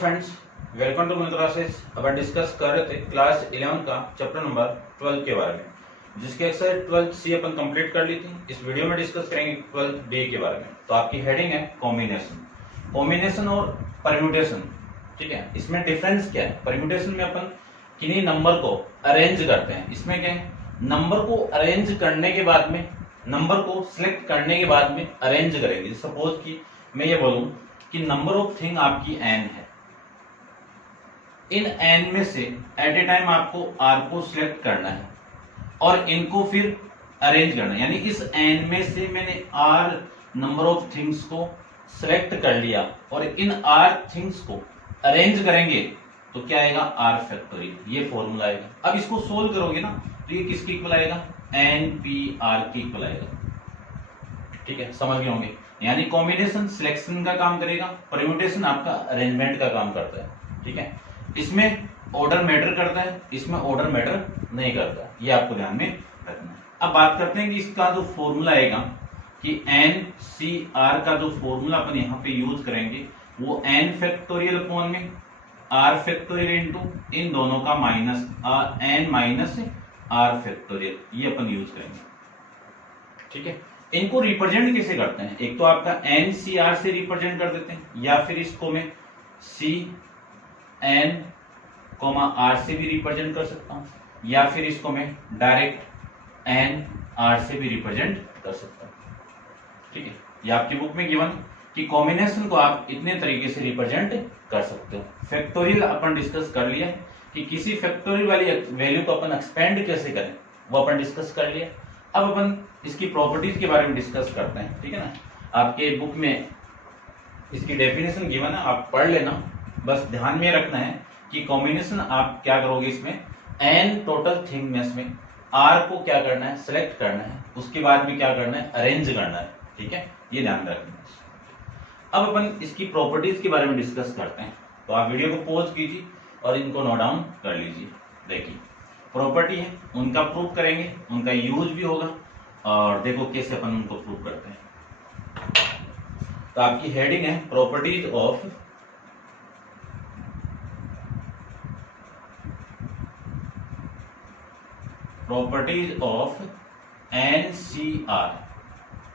Friends, welcome to my classes. अब हम discuss कर रहे थे क्लास 11 का चैप्टर नंबर 12 के बारे में, जिसके एक्सरसाइज 12 सी अपन कंप्लीट कर ली थी। इस वीडियो में डिस्कस करेंगे 12 डे के बारे में। तो आपकी हेडिंग है कॉम्बिनेशन और परम्यूटेशन। ठीक है, इसमें डिफरेंस क्या है? परम्यूटेशन में अपन किन्हीं नंबर को अरेंज करते हैं। इसमें क्या है, नंबर को अरेंज करने के बाद में, नंबर को सिलेक्ट करने के बाद में अरेंज करेंगे। सपोज कि मैं ये बोलूं कि नंबर ऑफ थिंग आपकी n है, इन n में से एट ए टाइम आपको r को सिलेक्ट करना है और इनको फिर अरेंज करना है। यानी इस n में से मैंने r नंबर ऑफ थिंग्स को सिलेक्ट कर लिया और इन r थिंग्स को अरेंज करेंगे तो क्या आएगा? r फैक्टोरियल, ये फॉर्मूला आएगा। अब इसको सोल्व करोगे ना तो ये किसके इक्वल आएगा? npr के इक्वल आएगा। ठीक है, समझ गए होंगे। यानी कॉम्बिनेशन सिलेक्शन का काम करेगा, परम्यूटेशन आपका अरेंजमेंट का काम करता है। ठीक है, इसमें ऑर्डर मैटर करता है, इसमें ऑर्डर मैटर नहीं करता, ये आपको ध्यान में रखना है। अब बात करते हैं कि इसका जो फॉर्मूला आएगा कि NCR का जो फॉर्मूला अपन यहाँ पे यूज करेंगे वो n फैक्टोरियल अपॉन में r फैक्टोरियल इंटू इन दोनों का minus n minus r factorial, ये अपन यूज करेंगे। ठीक है, इनको रिप्रेजेंट कैसे करते हैं? एक तो आपका NCR से रिप्रेजेंट कर देते हैं, या फिर इसको मैं CN, R से भी रिप्रेजेंट कर सकता हूं, या फिर इसको मैं डायरेक्ट NR से भी रिप्रेजेंट कर सकता हूं। ठीक है, ये आपकी बुक में गिवन कि कॉम्बिनेशन को आप इतने तरीके से रिप्रेजेंट कर सकते हो। फैक्टोरियल अपन डिस्कस कर लिया कि किसी फैक्टोरियल वाली वैल्यू को अपन एक्सपेंड कैसे करें, वो अपन डिस्कस कर लिया। अब अपन इसकी प्रॉपर्टीज के बारे में डिस्कस करते हैं। ठीक है ना, आपके बुक में इसकी डेफिनेशन गिवन है, आप पढ़ लेना। बस ध्यान में रखना है कि कॉम्बिनेशन आप क्या करोगे, इसमें n टोटल थिंग में इसमें r को क्या करना है? सिलेक्ट करना है, उसके बाद में क्या करना है? अरेंज करना है। ठीक है, ये ध्यान रखना है। अब अपन इसकी प्रॉपर्टीज के बारे में डिस्कस करते हैं। तो आप वीडियो को पॉज कीजिए और इनको नोट डाउन कर लीजिए। देखिए, प्रॉपर्टी है, उनका प्रूफ करेंगे, उनका यूज भी होगा और देखो कैसे अपन उनको प्रूफ करते हैं। तो आपकी हेडिंग है प्रॉपर्टीज ऑफ NCR,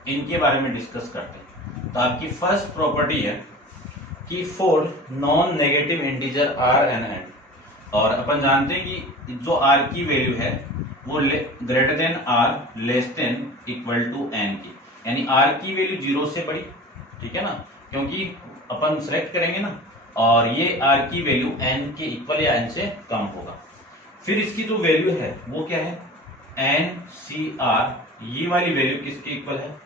इनके बारे में डिस्कस करते हैं। तो आपकी फर्स्ट प्रॉपर्टी है कि for non negative integer r and n, और अपन जानते हैं कि जो r की वैल्यू है वो greater than r less than equal to n की, यानी r की वैल्यू 0 से बड़ी। ठीक है ना, क्योंकि अपन सेलेक्ट करेंगे ना, और ये r की वैल्यू n के इक्वल या n से कम होगा। फिर इसकी जो वैल्यू है वो क्या है? NCR, ये वाली वैल्यू किसके इक्वल है?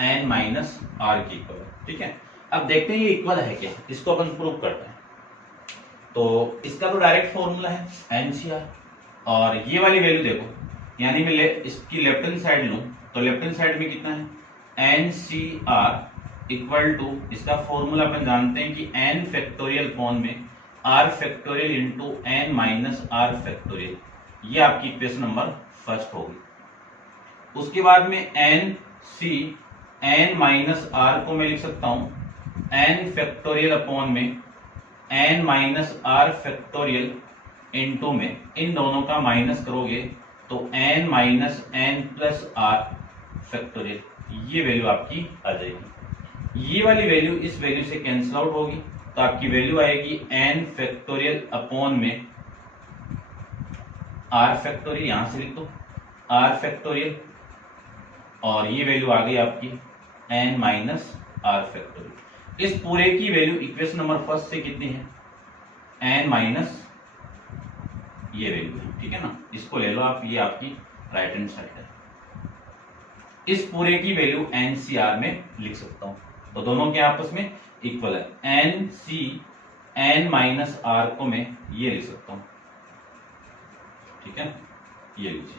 n माइनस r के इक्वल है। ठीक है, अब देखते हैं ये इक्वल है क्या, इसको अपन प्रूव करते हैं। तो इसका तो डायरेक्ट फॉर्मूला है NCR, और ये वाली वैल्यू देखो, यानी मैं इसकी लेफ्ट हैंड साइड लूं तो लेफ्ट हैंड साइड में कितना है? NCR इक्वल टू, इसका फॉर्मूला अपन जानते हैं कि n फैक्टोरियल अपॉन में r factorial into n minus r factorial, ये आपकी इक्वेशन नंबर फर्स्ट होगी। उसके बाद में n माइनस r को मैं लिख सकता हूं n फैक्टोरियल अपॉन में n minus r factorial into में इन दोनों का माइनस करोगे तो n minus n plus r factorial, ये वैल्यू आपकी आ जाएगी। ये वाली वैल्यू इस वैल्यू से कैंसिल आउट होगी, तो आपकी वैल्यू आएगी n फैक्टोरियल अपॉन में r फैक्टोरियल, यहां से लिख दो r फैक्टोरियल, और ये वैल्यू आ गई आपकी n माइनस r फैक्टोरियल। इस पूरे की वैल्यू इक्वेशन नंबर फर्स्ट से कितनी है? n माइनस ये वैल्यू है। ठीक है ना, इसको ले लो आप, ये आपकी राइट हैंड साइड है। इस पूरे की वैल्यू NCR में लिख सकता हूं, तो दोनों के आपस में इक्वल है। n माइनस r को मैं ये लिख सकता हूं। ठीक है, ये लीजिए,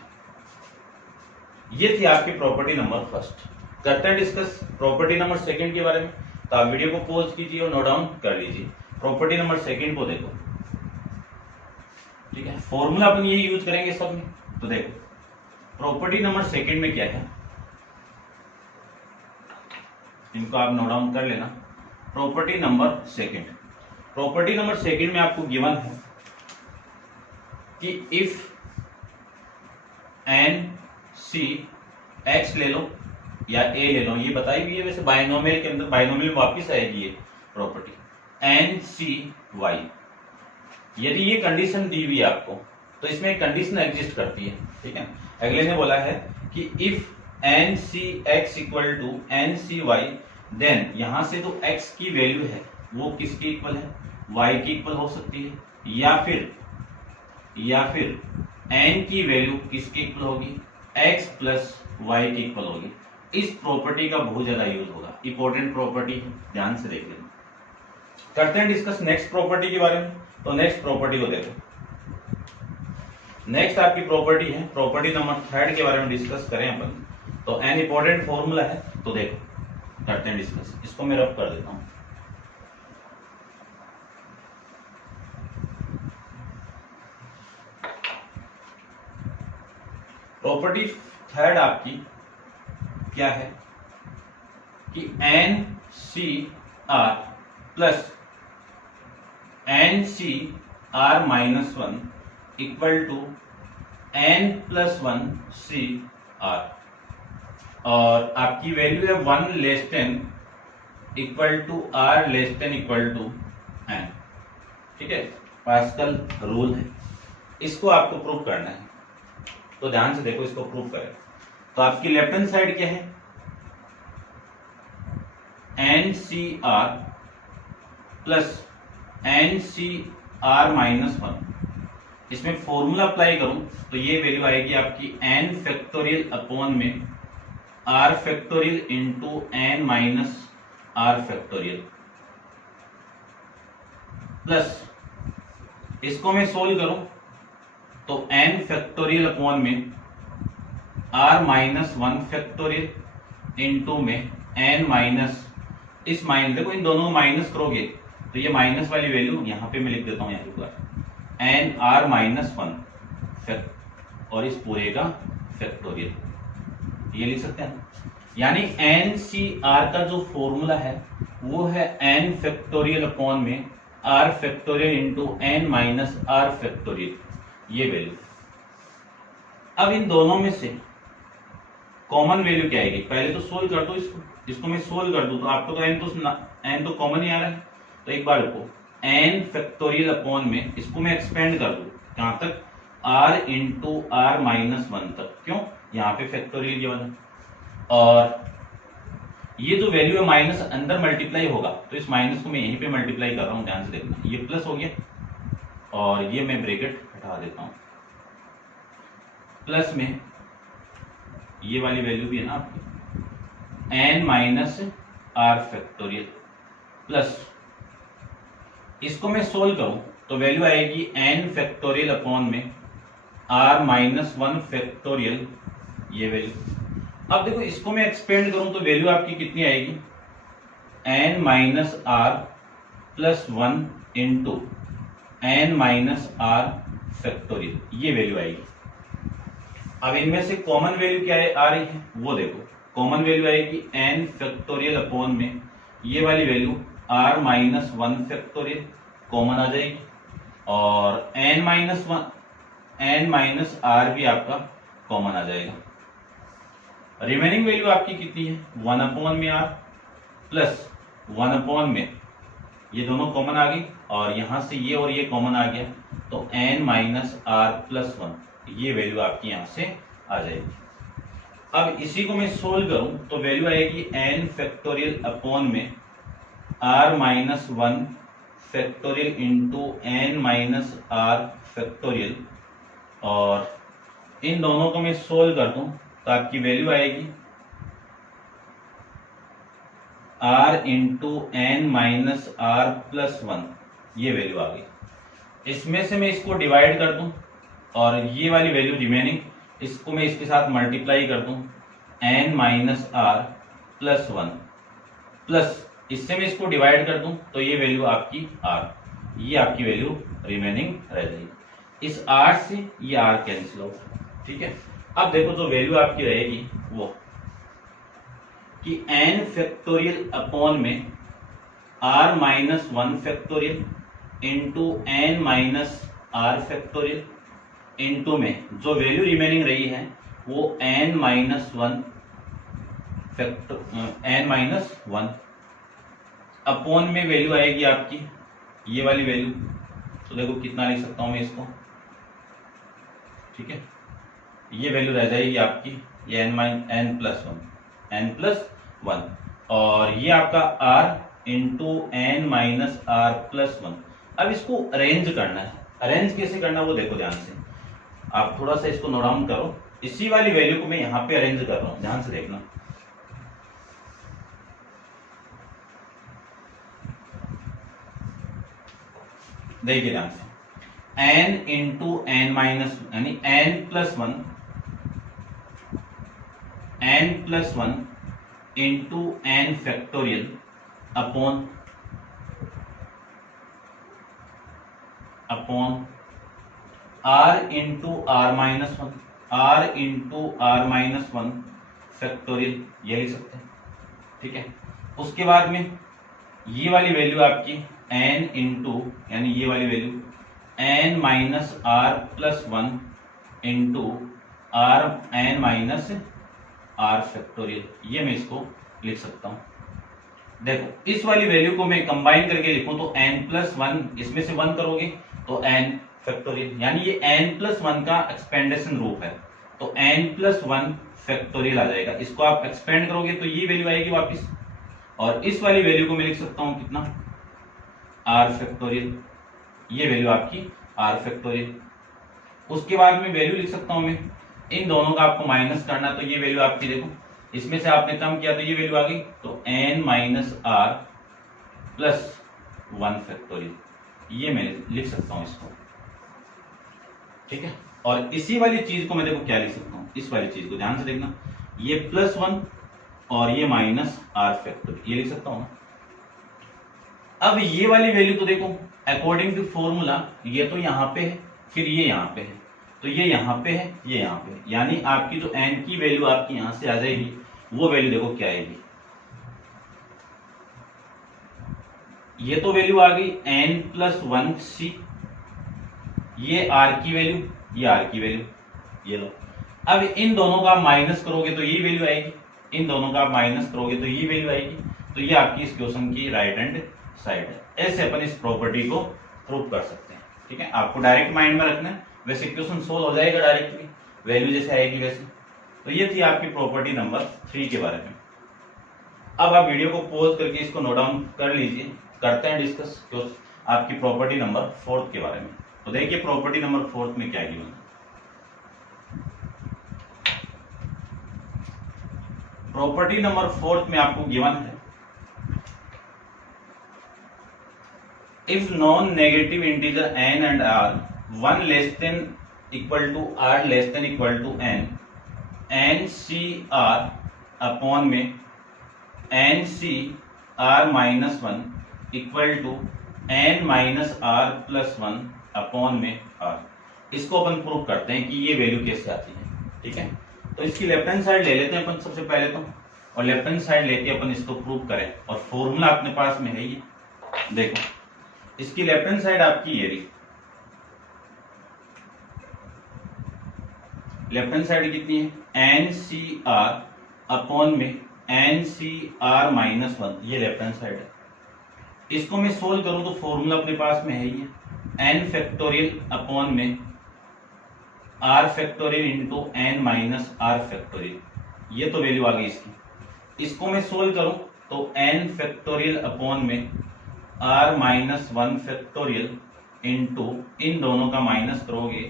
ये थी आपकी प्रॉपर्टी नंबर फर्स्ट। करते हैं डिस्कस प्रॉपर्टी नंबर सेकंड के बारे में। तो आप वीडियो को पॉज कीजिए और नोट डाउन कर लीजिए। प्रॉपर्टी नंबर सेकंड को देखो। ठीक है, फॉर्मूला अपन ये यूज करेंगे सब में। तो देखो प्रॉपर्टी नंबर सेकंड में क्या है, इनको आप नोट डाउन कर लेना। Property number second. Property number second में आपको गिवन है कि इफ एन सी एक्स ले लो या ए ले लो, ये बताई हुई है वैसे बाइनोमियल के अंदर, बाइनोमियल में वापिस आएगी ये प्रॉपर्टी एन सी वाई। यदि ये कंडीशन दी हुई है आपको तो इसमें एक कंडीशन एग्जिस्ट करती है, ठीक है। अगले ने बोला है कि if N C X equal to N C Y, then यहां से जो एक्स की वैल्यू है वो किसकी इक्वल है, वाई की इक्वल हो सकती है, या फिर एन की वैल्यू किसकी इक्वल होगी, एक्स प्लस वाई की इक्वल होगी। इस प्रॉपर्टी का बहुत ज्यादा यूज होगा, इंपॉर्टेंट प्रॉपर्टी है, ध्यान से देख लेना। करते हैं डिस्कस नेक्स्ट प्रॉपर्टी के बारे में। तो नेक्स्ट प्रॉपर्टी को देखो, नेक्स्ट आपकी प्रॉपर्टी है प्रॉपर्टी नंबर थर्ड के बारे में डिस्कस करें अपन। तो एन इंपॉर्टेंट फॉर्मूला है, तो देखो करते हैं डिस्कस। इसको मैं रब कर देता हूं। प्रॉपर्टी थर्ड आपकी क्या है कि N C R plus N C R minus one equal to N plus one C R, और आपकी वैल्यू है 1 less than equal to R less than equal to N, ठीक है। पास्कल रूल है, इसको आपको प्रूव करना है, तो ध्यान से देखो इसको प्रूव करें। तो आपकी लेफ्ट हैंड साइड क्या है, N C R plus N C R minus one. इसमें फॉर्मूला अप्लाई करूं तो ये वैल्यू आएगी आपकी एन फैक्टोरियल अपॉन में R factorial into N minus R factorial, plus इसको मैं सोल्व करूं तो एन फैक्टोरियल अपॉन में R minus one factorial into में एन माइनस, इस माइनस देखो इन दोनों को माइनस करोगे तो ये माइनस वाली वैल्यू यहां पे मैं लिख देता हूं, यहाँ पर एन आर माइनस वन और इस पूरे का फैक्टोरियल, ये लिख सकते हैं। यानी एन सी आर का जो फॉर्मूला है वो है एन फैक्टोरियल अपॉन में R factorial into N minus R factorial, ये वैल्यू। अब इन दोनों में से कॉमन वैल्यू क्या आएगी, पहले तो सोल्व कर दो इसको मैं सोल्व कर दूं तो आपको तो एन तो कॉमन ही आ रहा है, तो एक बार रुको, एन फैक्टोरियल अपॉन में इसको मैं एक्सपेंड कर दूं कहां तक, R into R minus one तक, क्यों, यहाँ पे फैक्टोरियल गिवन है, और ये जो वैल्यू है माइनस अंदर मल्टीप्लाई होगा तो इस माइनस को मैं यहीं पे मल्टीप्लाई कर रहा हूं, ध्यान से देखना, ये प्लस हो गया और ये मैं ब्रैकेट हटा देता हूं, प्लस में ये वाली वैल्यू भी है ना आपकी N minus R factorial, plus इसको मैं सोल्व करूं तो वैल्यू आएगी एन फैक्टोरियल अपॉन में आर माइनस वन फैक्टोरियल, ये वैल्यू। अब देखो इसको मैं एक्सपेंड करूं तो वैल्यू आपकी कितनी आएगी, N minus R plus one into N minus R factorial, ये वैल्यू आएगी। अब इनमें से कॉमन वैल्यू क्या है आ रही है वो देखो, कॉमन वैल्यू आएगी एन फैक्टोरियल अपॉन में ये वाली value R minus one factorial common आ जाएगी, और एन माइनस आर भी आपका कॉमन आ जाएगा। रिमेनिंग वैल्यू आपकी कितनी है, 1 अपॉन में आर प्लस 1 अपॉन में ये दोनों कॉमन आ गई, और यहां से ये और ये कॉमन आ गया तो N minus R plus one, ये वैल्यू आपकी यहां से आ जाएगी। अब इसी को मैं सोल्व करूं तो वैल्यू आएगी एन फैक्टोरियल अपॉन में R minus one factorial into N minus R factorial, और इन दोनों को मैं सोल्व कर दूं तो आपकी वैल्यू आएगी R into N minus R plus one, ये वैल्यू आ गई। इसमें से मैं इसको डिवाइड कर दूं और ये वाली वैल्यू रिमेनिंग, इसको मैं इसके साथ मल्टीप्लाई कर दूं N minus R plus one, plus इससे मैं इसको डिवाइड कर दूं तो ये वैल्यू आपकी आर, ये आपकी वैल्यू रिमेनिंग रह जाएगी। इस आर से ये आर कैंसिल होगा, ठीक है। अब देखो जो वैल्यू आपकी रहेगी वो कि एन फैक्टोरियल अपॉन में R minus one factorial into N minus R factorial into में जो वैल्यू रिमेनिंग रही है वो एन माइनस वन अपॉन में वैल्यू आएगी आपकी ये वाली वैल्यू। तो देखो कितना लिख सकता हूं मैं इसको, ठीक है, ये वैल्यू रह जाएगी आपकी ये एन प्लस वन और ये आपका R into N minus R plus one. अब इसको अरेंज करना है, अरेंज कैसे करना वो देखो ध्यान से, आप थोड़ा सा इसको नोट डाउन करो। इसी वाली वैल्यू को मैं यहां पे अरेंज कर रहा हूं, ध्यान से देखना। देखिए ध्यान से, एन इंटू एन माइनस यानी N plus one into N factorial upon R into R minus one factorial, ये लिख सकते हैं, ठीक है। उसके बाद में ये वाली वैल्यू आपकी एन इंटू यानी ये वाली value N minus R plus one into R N minus R factorial, ये मैं इसको लिख सकता हूं। देखो इस वाली वैल्यू को मैं कंबाइन करके लिखूं तो एन प्लस वन, इसमें से वन करोगे तो एन फैक्टोरियल, यानी ये एन प्लस वन का एक्सपेंडेशन रूप है, तो एन प्लस वन फैक्टोरियल आ जाएगा। इसको आप एक्सपेंड करोगे तो ये वैल्यू आएगी वापस, और इस वाली वैल्यू को मैं लिख सकता हूं कितना, आर फैक्टोरियल, ये वैल्यू आपकी आर फैक्टोरियल। उसके बाद में वैल्यू लिख सकता हूं मैं, इन दोनों का आपको माइनस करना, तो ये वैल्यू आपकी देखो इसमें से आपने कम किया तो ये वैल्यू आ गई, तो N minus R plus one factorial, ये मैं लिख सकता हूं इसको, ठीक है। और इसी वाली चीज को मैं देखो क्या लिख सकता हूं, इस वाली चीज को ध्यान से देखना, ये प्लस वन और ये माइनस आर फैक्टोरियल, ये लिख सकता हूं ना। अब ये वाली वैल्यू तो देखो अकॉर्डिंग टू फॉर्मूला ये तो यहां पे है, फिर ये यहां पे है, तो ये यहां पे है, ये यहां पे है, यानी आपकी जो एन की वैल्यू आपकी यहां से आ जाएगी वो वैल्यू देखो क्या आएगी, ये तो वैल्यू आ गई एन प्लस वन सी, ये आर की वैल्यू, ये आर की वैल्यू, ये लो। अब इन दोनों का माइनस करोगे तो ये वैल्यू आएगी, इन दोनों का माइनस करोगे तो ये वैल्यू आएगी, तो ये आपकी इस क्वेश्चन की राइट हैंड साइड है। ऐसे अपन इस प्रॉपर्टी को प्रूव कर सकते हैं, ठीक है। आपको डायरेक्ट माइंड में रखना है, वैसे क्वेश्चन सोल्व हो जाएगा डायरेक्टली, वैल्यू जैसे आएगी वैसे। तो ये थी आपकी प्रॉपर्टी नंबर 3 के बारे में। अब आप वीडियो को पॉज करके इसको नोट डाउन कर लीजिए, करते हैं डिस्कस आपकी प्रॉपर्टी नंबर 4 के बारे में। तो देखिए प्रॉपर्टी नंबर 4 में क्या गिवन है। प्रॉपर्टी नंबर 4 में आपको गिवन है, if non-negative integer n and r 1 less than equal to r less than equal to n, n c r upon में n c r minus 1 equal to n minus r plus 1 upon में r। इसको अपन prove करते हैं कि ये value कैसे आती है, ठीक है। तो इसकी लेफ्ट हैंड साइड ले लेते हैं अपन सबसे पहले तो, और लेफ्ट हैंड साइड लेके अपन इसको प्रूव करें, और फॉर्मूला अपने पास में है ये, देखो इसकी लेफ्ट हैंड साइड आपकी ये रही, लेफ्ट हैंड साइड कितनी है एन सी आर अपॉन में N C R minus one, ये लेफ्ट हैंड साइड है। इसको मैं सोल्व करूं तो फॉर्मूला अपने पास में है ये एन फैक्टोरियल अपॉन में R factorial into N minus R factorial, ये तो वैल्यू आ गई इसकी। इसको मैं सोल्व करूं तो एन फैक्टोरियल अपॉन में R minus one factorial into इन दोनों का माइनस करोगे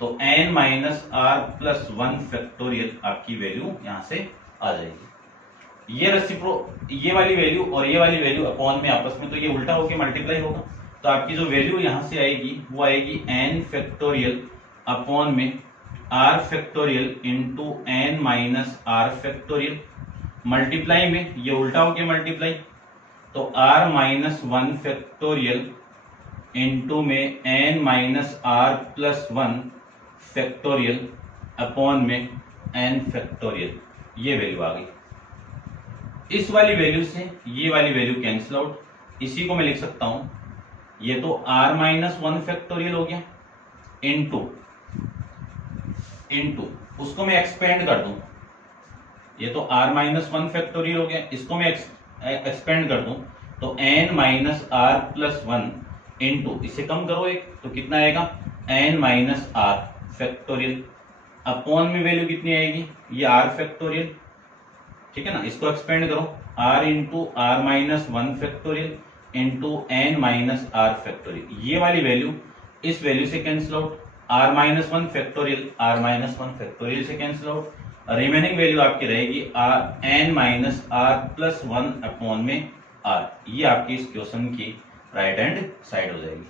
तो N minus R plus one factorial आपकी वैल्यू यहां से आ जाएगी। ये वाली वैल्यू और ये वाली वैल्यू अपॉन में आपस में, तो ये उल्टा होकर मल्टीप्लाई होगा, तो आपकी जो वैल्यू यहां से आएगी वो आएगी एन फैक्टोरियल अपॉन में R factorial into N minus R factorial, multiply में ये उल्टा होके मल्टीप्लाई, तो R minus one factorial into में N minus R plus one factorial upon में एन फैक्टोरियल, ये वैल्यू आ गई। इस वाली वैल्यू से ये वाली वैल्यू कैंसिल आउट, इसी को मैं लिख सकता हूं, ये तो r माइनस 1 फैक्टोरियल हो गया इनटू उसको मैं एक्सपेंड कर दूं, ये तो r माइनस 1 फैक्टोरियल हो गया, इसको मैं एक्सपेंड कर दूं तो n minus r plus 1 into, इसे कम करो एक तो कितना आएगा n minus r factorial, upon में वैल्यू कितनी आएगी, ये r फैक्टोरियल, ठीक है ना। इसको एक्सपेंड करो r into R minus 1 factorial into n minus r factorial, ये वाली वैल्यू इस वैल्यू से cancel out, r minus 1 factorial r minus 1 factorial से कैंसिल आउट, रिमेनिंग वैल्यू आपकी रहेगी n minus r plus 1 upon में r, ये आपकी इस क्वेश्चन की राइट हैंड साइड हो जाएगी,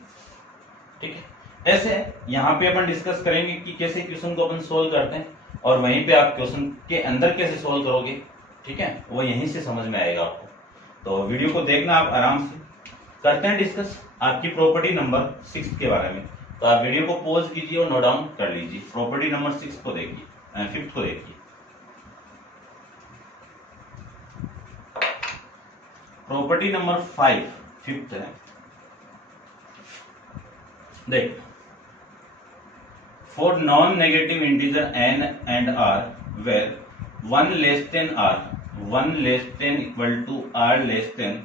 ठीक है। ऐसे यहाँ पे अपन डिस्कस करेंगे कि कैसे क्वेश्चन को अपन सोल्व करते हैं, और वहीं पे आप क्वेश्चन के अंदर कैसे सोल्व करोगे, ठीक है, वो यहीं से समझ में आएगा आपको। तो वीडियो को देखना आप आराम से। करते हैं डिस्कस आपकी प्रॉपर्टी नंबर 6 के बारे में। तो आप वीडियो को पॉज कीजिए और नोट डाउन कर लीजिए। प्रॉपर्टी नंबर 6 को देखिए, 5th को देखिए। प्रॉपर्टी नंबर 5 5th है, देख, for non negative integer n and r where 1 less than r 1 less than equal to r less than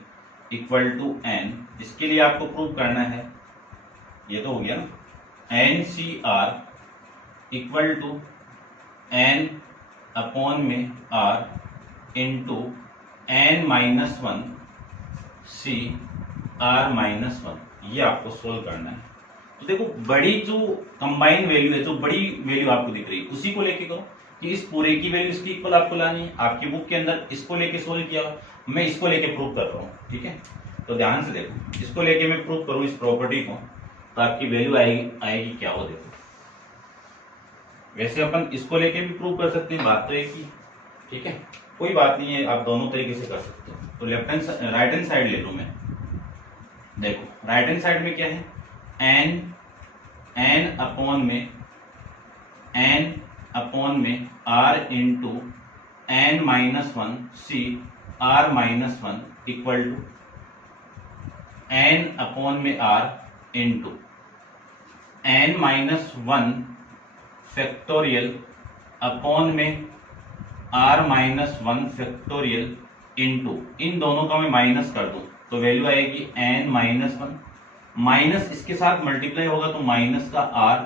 equal to n, इसके लिए आपको प्रूव करना है, ये तो हो गया ना, NCR equal to n upon में r into n minus 1 C r minus 1, ये आपको सोल्व करना है। तो देखो बड़ी जो कंबाइन वैल्यू है, जो बड़ी वैल्यू आपको दिख रही है, उसी को लेके करो कि इस पूरे की वैल्यू इसकी इक्वल आपको लानी है। आपकी बुक के अंदर इसको लेके सोल्व किया, मैं इसको लेके प्रूव कर रहा हूँ, ठीक है। तो ध्यान से देखो, इसको लेके मैं प्रूव करूँ इस प्रॉपर्टी को, तो आपकी वैल्यू आएगी क्या हो, देखो। वैसे अपन इसको लेके भी प्रूव कर सकते हैं, बात तो एक ही, ठीक है, कोई बात नहीं है, आप दोनों तरीके से कर सकते हो। तो राइट हैंड साइड ले लूं मैं, देखो राइट हैंड साइड में क्या है, n अपॉन में r into n minus 1 C r minus 1 equal to n upon में r into n minus 1 factorial upon में r माइनस 1 फैक्टोरियल इंटू, इन दोनों का मैं माइनस कर दूं तो वैल्यू आएगी n माइनस 1, माइनस इसके साथ मल्टीप्लाई होगा तो माइनस का r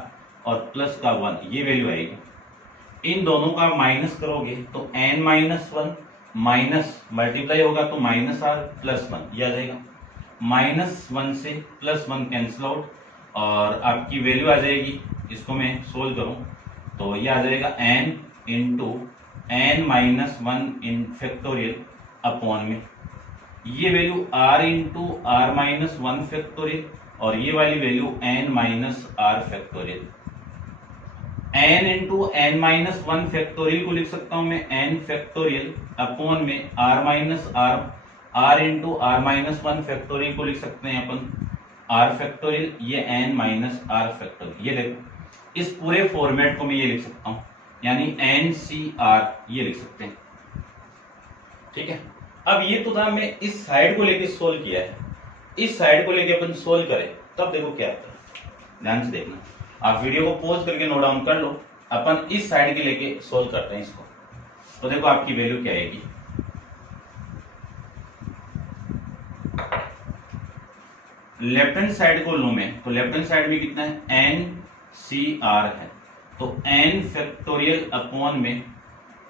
और प्लस का 1, ये वैल्यू आएगी। इन दोनों का माइनस करोगे तो n माइनस 1 माइनस मल्टीप्लाई होगा तो माइनस r प्लस 1, ये आ जाएगा। माइनस 1 से प्लस 1 कैंसिल आउट और आपकी वैल्यू आ जाएगी, इसको मैं सोल्व करूं तो ये आ जाएगा n इंटू n माइनस 1 इन फैक्टोरियल अपॉन में, ये value r into R minus 1 factorial और ये वाली value n minus r factorial. n into n minus 1 factorial को लिख सकता हूं मैं n फैक्टोरियल अपॉन में r minus r into R minus 1 factorial को लिख सकते हैं अपन r फैक्टोरियल, ये n माइनस r फैक्टोरियल। ये देखो इस पूरे फॉर्मेट को मैं ये लिख सकता हूं, यानी NCR ये लिख सकते हैं, ठीक है। अब ये तो था मैं इस साइड को लेके सोल्व किया है, इस साइड को लेके अपन सोल्व करें तब देखो क्या आता है। ध्यान से देखना, आप वीडियो को पॉज करके नोट डाउन कर लो। अपन इस साइड के लेके सोल्व करते हैं इसको, तो देखो आपकी वैल्यू क्या आएगी, लेफ्ट हैंड साइड को लूं मैं तो लेफ्ट हैंड साइड में कितना है NCR है, तो n फैक्टोरियल अपॉन में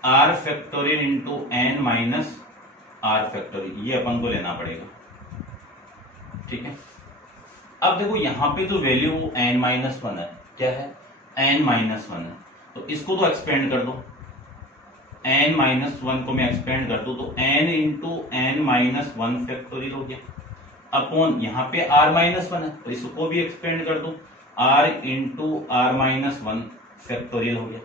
r factorial into n minus r factorial, ये अपन को लेना पड़ेगा, ठीक है। अब देखो यहाँ पे तो वैल्यू n माइनस 1 है, क्या है n माइनस 1 है, तो इसको तो एक्सपेंड कर दो, n माइनस 1 को मैं एक्सपेंड कर दूं तो n into n minus 1 factorial हो गया, अपॉन यहाँ पे r माइनस 1 है तो इसको भी एक्सपेंड कर दो, r into R minus 1 factorial हो गया।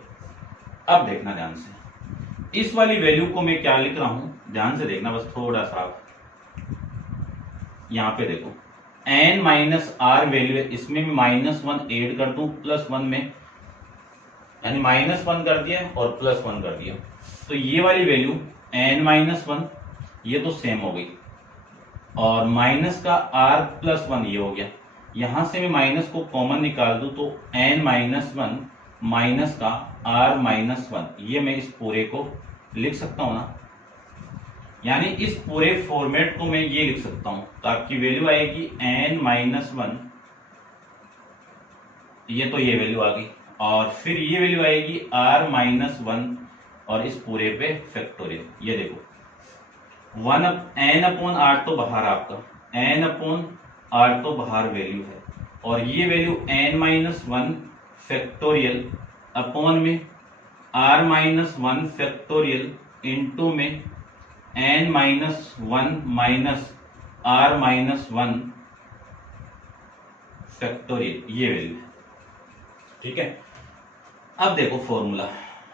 अब देखना ध्यान से, इस वाली वैल्यू को मैं क्या लिख रहा हूं, ध्यान से देखना बस थोड़ा सा, यहां पे देखो n माइनस r वैल्यू है, इसमें मैं माइनस 1 ऐड कर दूं प्लस 1 में, यानी माइनस 1 कर दिया और प्लस 1 कर दिया, तो ये वाली वैल्यू n माइनस 1 ये तो सेम हो गई, और माइनस का r+1 ये हो गया। यहां से मैं माइनस को कॉमन निकाल दूं तो n-1 माइनस का r-1 ये मैं इस पूरे को लिख सकता हूं ना, यानी इस पूरे फॉर्मेट को मैं ये लिख सकता हूं। तो आपकी वैल्यू आएगी n-1, ये तो ये वैल्यू आ गई, और फिर ये वैल्यू आएगी r-1 और इस पूरे पे फैक्टोरियल। ये देखो n/r तो बाहर आपका n/r तो बाहर वैल्यू है, और ये वैल्यू n-1 फैक्टोरियल अपॉन में r-1 फैक्टोरियल इंटू में n-1 माइनस r-1 फैक्टोरियल, ये वैल्यू है। ठीक है, अब देखो फॉर्मूला,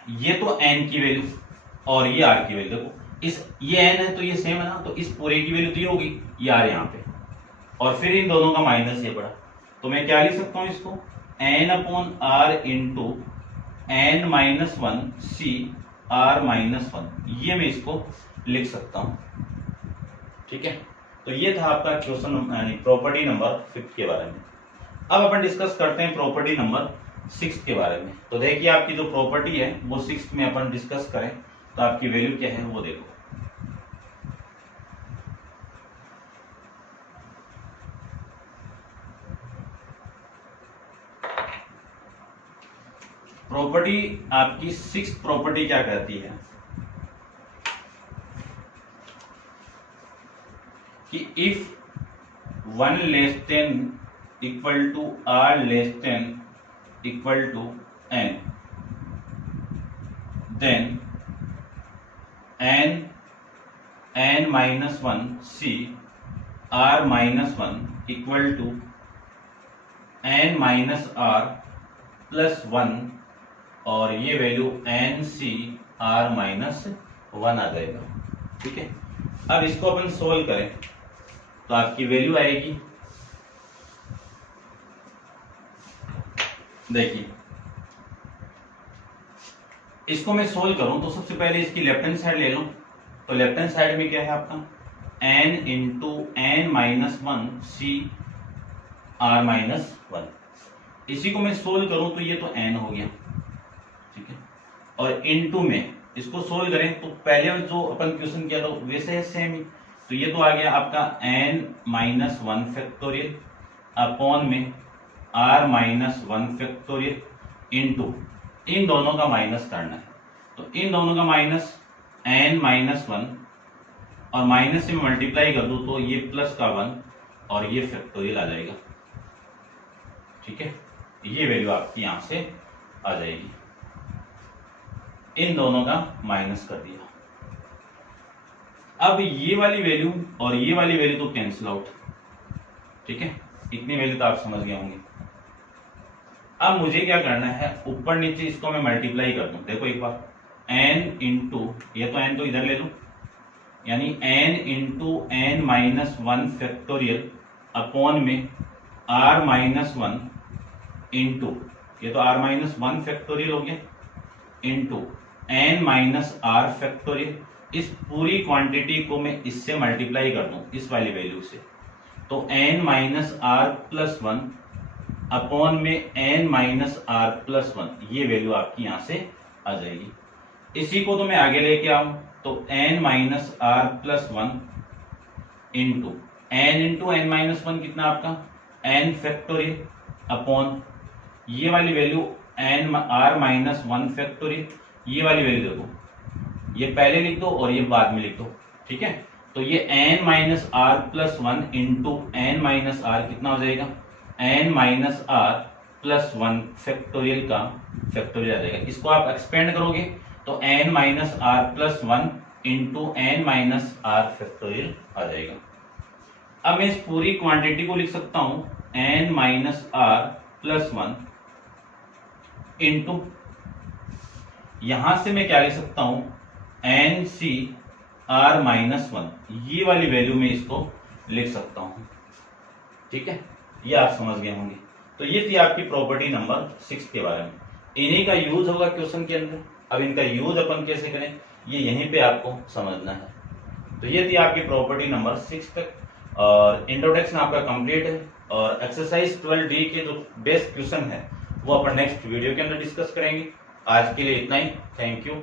ये तो n की वैल्यू और ये r की वैल्यू, देखो ये n है तो ये सेम है ना, तो इस पूरे की वैल्यू तो ये होगी, ये r यहाँ पे, और फिर इन दोनों का माइनस ये पड़ा, तो मैं क्या लिख सकता हूं इसको n/r into n-1 c r-1, ये मैं इसको लिख सकता हूं। ठीक है, तो ये था आपका क्वेश्चन यानी प्रॉपर्टी नंबर 5 के बारे में। अब अपन डिस्कस करते हैं प्रॉपर्टी नंबर 6 के बारे में। तो देखिए आपकी जो प्रॉपर्टी है वो 6 में अपन डिस्कस करें तो आपकी वैल्यू क्या है वो देखो। प्रॉपर्टी आपकी 6 प्रॉपर्टी क्या कहती है कि if 1 less than equal to r less than equal to n, then n-1 c r-1 equal to n-r+1, और ये वैल्यू n-c-r-1 आ जाएगा। ठीक है, अब इसको अपन सोल्व करें तो आपकी वैल्यू आएगी, देखिए इसको मैं सोल्व करूं तो सबसे पहले इसकी लेफ्ट हैंड साइड ले लूं, तो लेफ्ट हैंड साइड में क्या है आपका n into n-1 c r-1, इसी को मैं सोल्व करूं तो ये तो n हो गया। ठीक है, और इनटू में इसको सोल्व करें तो पहले जो अपन क्वेश्चन किया था वैसे है सेम ही, तो ये तो आ गया आपका n-1 फैक्टोरियल अपॉन में r-1 फैक्टोरियल इंटू इन दोनों का माइनस करना है, तो इन दोनों का माइनस n-1 और माइनस से मल्टीप्लाई कर दूं तो ये प्लस का 1 और ये फैक्टोरियल आ जाएगा। ठीक है, ये वैल्यू आपकी यहां से आ जाएगी, इन दोनों का माइनस कर दिया। अब ये वाली वैल्यू और ये वाली वैल्यू तो कैंसिल आउट। ठीक है, इतनी वैल्यू तो आप समझ गए होंगे। अब मुझे क्या करना है, ऊपर नीचे इसको मैं मल्टीप्लाई कर दूं। देखो एक बार n इंटू, ये तो n तो इधर ले लूं, यानी n into n-1 factorial upon में r-1 इंटू, ये तो r-1 फैक्टोरियल हो गया, इंटू n-r फैक्टोरियल। इस पूरी क्वांटिटी को मैं इससे मल्टीप्लाई कर दूं इस वाली वैल्यू से, तो n-r+1 अपॉन में n-r+1, ये वैल्यू आपकी यहां से आ जाएगी। इसी को तो मैं आगे लेके आऊं तो n-r+1 इंटू n-1 कितना आपका n फैक्टोरियल अपॉन ये वाली वैल्यू n-r-1 फैक्टोरियल, ये वाली वैल्यू देखो, ये पहले लिख दो और ये बाद में लिख दो। ठीक है, तो ये n-r+1 इंटू n-r कितना हो जाएगा n-r+1 फैक्टोरियल का फैक्टोरियल आ जाएगा। इसको आप एक्सपेंड करोगे तो n-r+1 इंटू n-r फैक्टोरियल आ जाएगा। अब मैं इस पूरी क्वांटिटी को लिख सकता हूं n-r+1 इंटू, यहां से मैं क्या लिख सकता हूं n-c-r-1, ये वाली वैल्यू में इसको लिख सकता हूं। ठीक है, ये आप समझ गए होंगे। तो ये थी आपकी प्रॉपर्टी नंबर 6 के बारे में। इन्हीं का यूज होगा क्वेश्चन के अंदर। अब इनका यूज अपन कैसे करें ये यहीं पे आपको समझना है। तो ये थी आपकी प्रॉपर्टी नंबर 6 तक। और इंट्रोडक्शन आपका कंप्लीट है और एक्सरसाइज 12D के जो बेस्ट क्वेश्चन है वो अपन नेक्स्ट वीडियो के अंदर डिस्कस करेंगे। आज के लिए इतना ही। Thank you.